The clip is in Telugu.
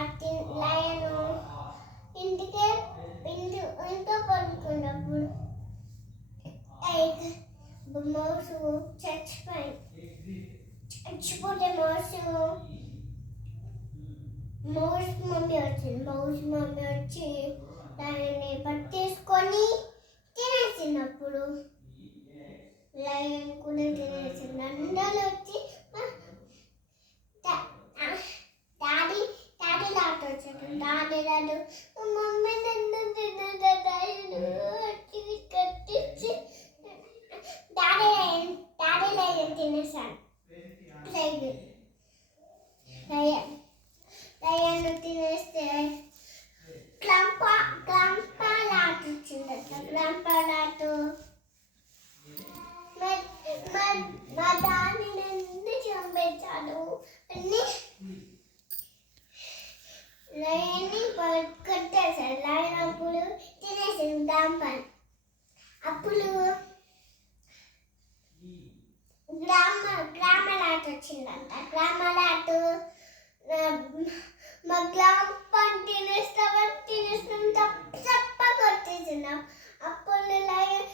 అతి లయను ఇంట్లో పడుకున్నప్పుడు మౌసు చచ్చిపోతే మౌస్ మమ్మీ వచ్చి దానిని పట్టేసుకొని తినేసినప్పుడు లయన్ కూడా తినేసింది. అందరూ వచ్చి డాడీ లాట వచ్చాడు. డాడీ మమ్మీ నన్ను కట్టించి డాడీ లయన్ తినేసాను. లయన్ తినేస్తే గ్రాంపా లాట వచ్చిందట. గ్రాంపా లాట మా డాడీ నన్ను చంపేశాడు అని లయన్ని కొట్టేశాడు. లయన్ అప్పుడు తినేసింది గ్రాంపాని. అప్పుడు గ్రామలాట వచ్చిందంట. గ్రామలాట మా గ్రాంపాని తినేస్తాం తప్ప కొట్టేసిందాం. అప్పుడు లయన్